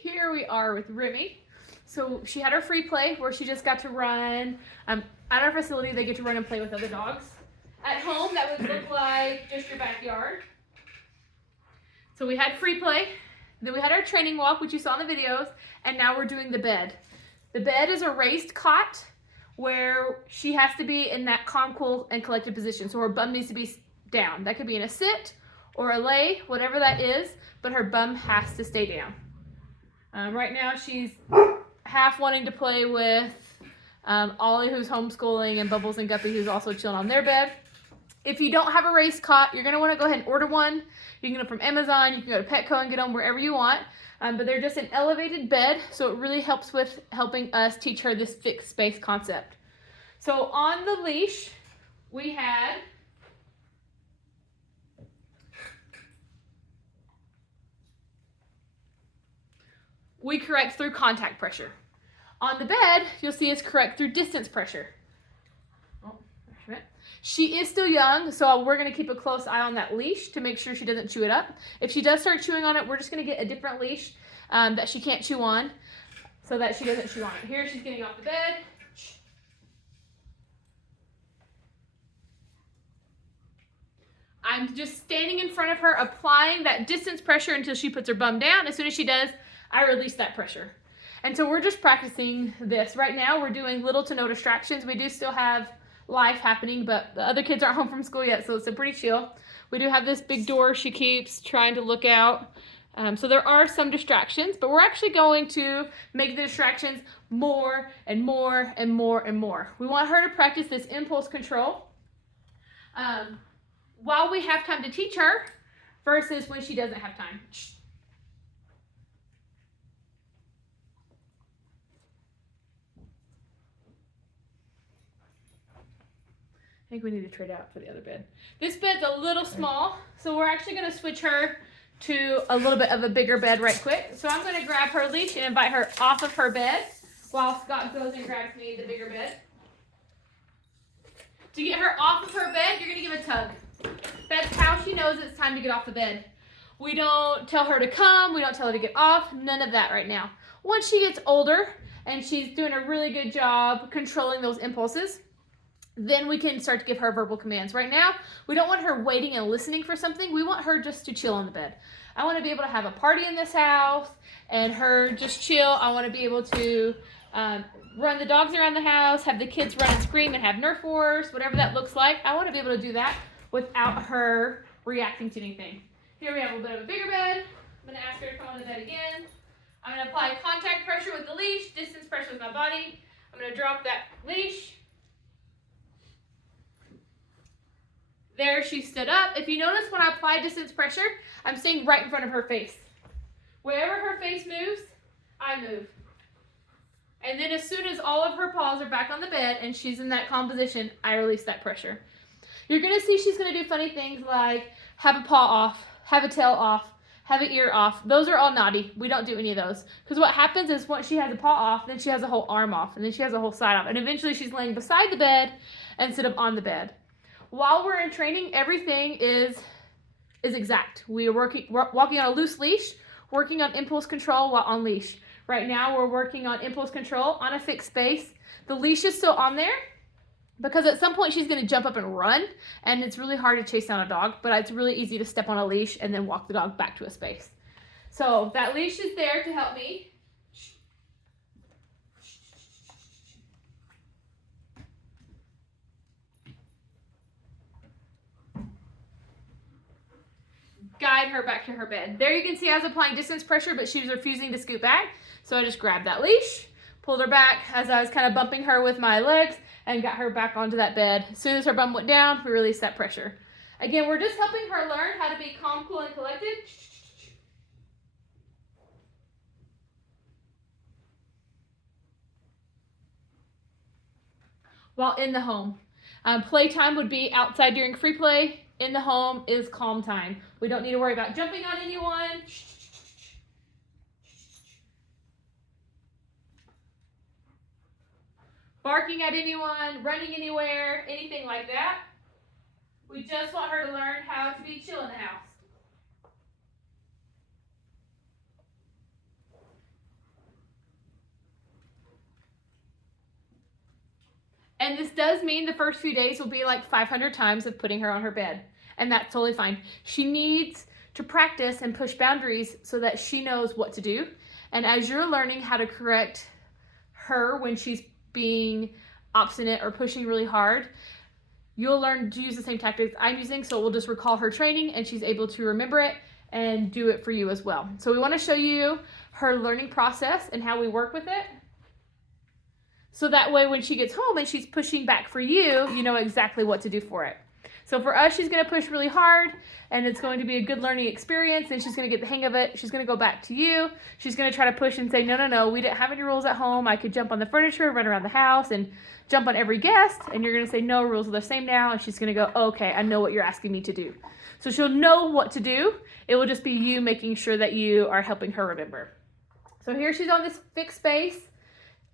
Here we are with Remy. So she had her free play where she just got to run. At our facility, they get to run and play with other dogs. At home, that would look like just your backyard. So we had free play. Then we had our training walk, which you saw in the videos. And now we're doing the bed. The bed is a raised cot where she has to be in that calm, cool, and collected position. So her bum needs to be down. That could be in a sit or a lay, whatever that is, but her bum has to stay down. Right now she's half wanting to play with Ollie, who's homeschooling, and Bubbles and Guppy, who's also chilling on their bed. If you don't have a raised cot, you're going to want to go ahead and order one. You can get them from Amazon, you can go to Petco and get them wherever you want. But they're just an elevated bed, so it really helps with helping us teach her this fixed space concept. So on the leash, we had we correct through contact pressure. On the bed, you'll see us correct through distance pressure. She is still young, so we're going to keep a close eye on that leash to make sure she doesn't chew it up. If she does start chewing on it, we're just going to get a different leash that she can't chew on so that she doesn't chew on it. Here she's getting off the bed. I'm just standing in front of her, applying that distance pressure until she puts her bum down. As soon as she does, I release that pressure. And so we're just practicing this. Right now, we're doing little to no distractions. We do still have life happening, but the other kids aren't home from school yet, so it's a pretty chill. We do have this big door she keeps trying to look out. So there are some distractions, but we're actually going to make the distractions more and more and more and more. We want her to practice this impulse control while we have time to teach her versus when she doesn't have time. I think we need to trade out for the other bed. This bed's a little small, so we're actually going to switch her to a little bit of a bigger bed right quick. So I'm going to grab her leash and invite her off of her bed while Scott goes and grabs me the bigger bed. To get her off of her bed, you're going to give a tug. That's how she knows it's time to get off the bed. We don't tell her to come. We don't tell her to get off. None of that right now. Once she gets older and she's doing a really good job controlling those impulses, then we can start to give her verbal commands. Right now, we don't want her waiting and listening for something. We want her just to chill on the bed. I want to be able to have a party in this house and her just chill. I want to be able to run the dogs around the house, have the kids run and scream and have Nerf wars, whatever that looks like. I want to be able to do that without her reacting to anything. Here we have a little bit of a bigger bed. I'm going to ask her to come on the bed again. I'm going to apply contact pressure with the leash, distance pressure with my body. I'm going to drop that leash. There, she stood up. If you notice when I apply distance pressure, I'm staying right in front of her face. Wherever her face moves, I move. And then as soon as all of her paws are back on the bed and she's in that calm position, I release that pressure. You're going to see she's going to do funny things like have a paw off, have a tail off, have an ear off. Those are all naughty. We don't do any of those. Because what happens is once she has a paw off, then she has a whole arm off, and then she has a whole side off. And eventually she's laying beside the bed instead of on the bed. While we're in training, everything is exact. We are walking on a loose leash, working on impulse control while on leash. Right now, we're working on impulse control on a fixed space. The leash is still on there because at some point she's going to jump up and run, and it's really hard to chase down a dog, but it's really easy to step on a leash and then walk the dog back to a space. So that leash is there to help me. Guide her back to her bed. There you can see I was applying distance pressure, but she was refusing to scoot back. So I just grabbed that leash, pulled her back as I was kind of bumping her with my legs, and got her back onto that bed. As soon as her bum went down, we released that pressure. Again, we're just helping her learn how to be calm, cool, and collected. While in the home. Playtime would be outside during free play. In the home is calm time. We don't need to worry about jumping on anyone. Barking at anyone, running anywhere, anything like that. We just want her to learn how to be chill in the house. And this does mean the first few days will be like 500 times of putting her on her bed. And that's totally fine. She needs to practice and push boundaries so that she knows what to do. And as you're learning how to correct her when she's being obstinate or pushing really hard, you'll learn to use the same tactics I'm using. So we'll just recall her training and she's able to remember it and do it for you as well. So we want to show you her learning process and how we work with it. So that way when she gets home and she's pushing back for you, you know exactly what to do for it. So for us, she's going to push really hard and it's going to be a good learning experience and she's going to get the hang of it. She's going to go back to you. She's going to try to push and say, no, we didn't have any rules at home. I could jump on the furniture, run around the house and jump on every guest. And you're going to say, no, rules are the same now. And she's going to go, okay, I know what you're asking me to do. So she'll know what to do. It will just be you making sure that you are helping her remember. So here she's on this fixed space,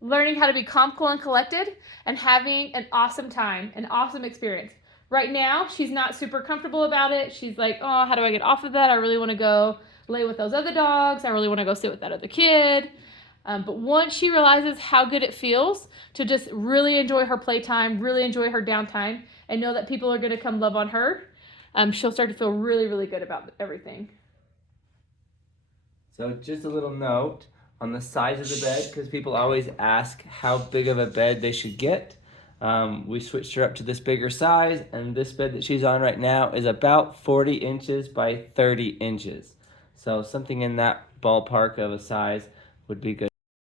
learning how to be calm, cool, and collected, and having an awesome time, an awesome experience. Right now, she's not super comfortable about it. She's like, oh, how do I get off of that? I really want to go lay with those other dogs. I really want to go sit with that other kid. But once she realizes how good it feels to just really enjoy her playtime, really enjoy her downtime, and know that people are going to come love on her, she'll start to feel really, really good about everything. So just a little note on the size of the bed, because people always ask how big of a bed they should get. We switched her up to this bigger size, and this bed that she's on right now is about 40 inches by 30 inches. So something in that ballpark of a size would be good.